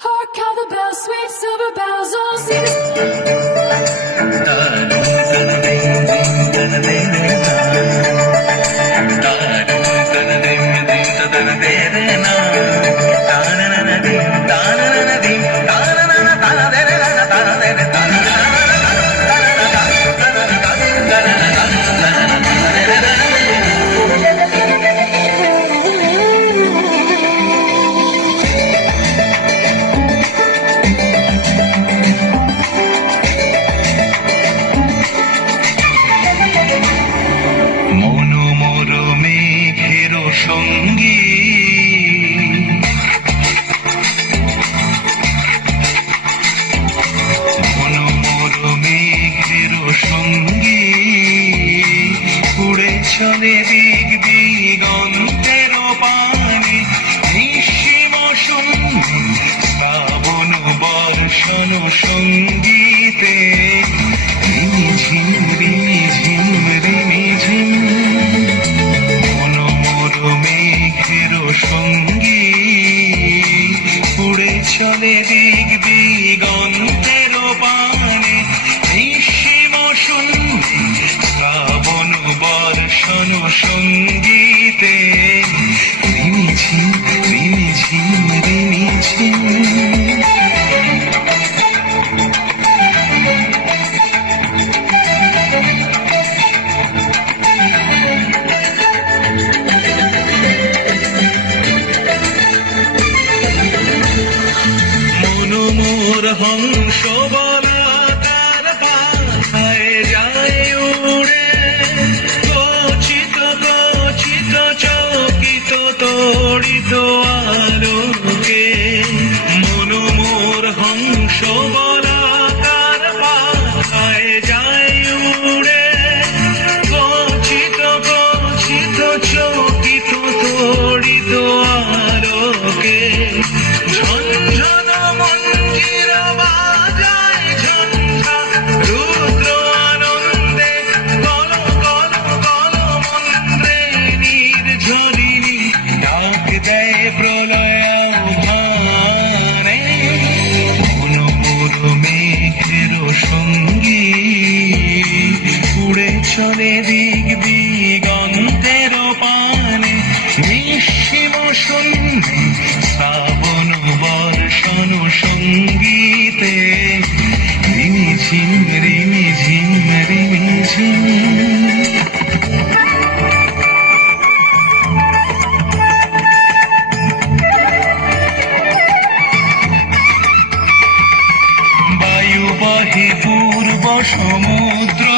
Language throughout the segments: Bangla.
Hark how the bells, sweet silver bells, all seem সঙ্গী সঙ্গী। উড়ে চলে দিক দিগন্তের পানে। চলে দিক দিগন্তের পানে নিঃসীম শূন্য বলাকার পাথায় যায় উড়ে। গচিত গচিত চকিত তড়িত উড়ে চলে দিক দিগন্তের পানে, নিঃসীম শূন্যে শ্রাবণ বর্ষণ সঙ্গীতে, রিমিঝিম রিমিঝিম বায়ু বহে পূর্ব সমুদ্র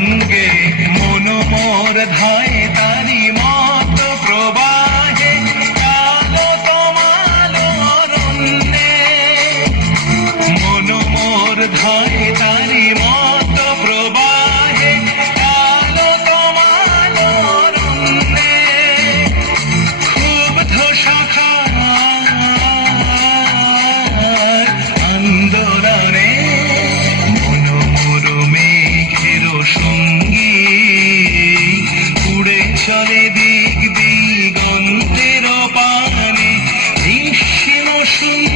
সঙ্গী। উড়ে চলে দিক দিগন্তের পানে নিঃসীম সুন্দর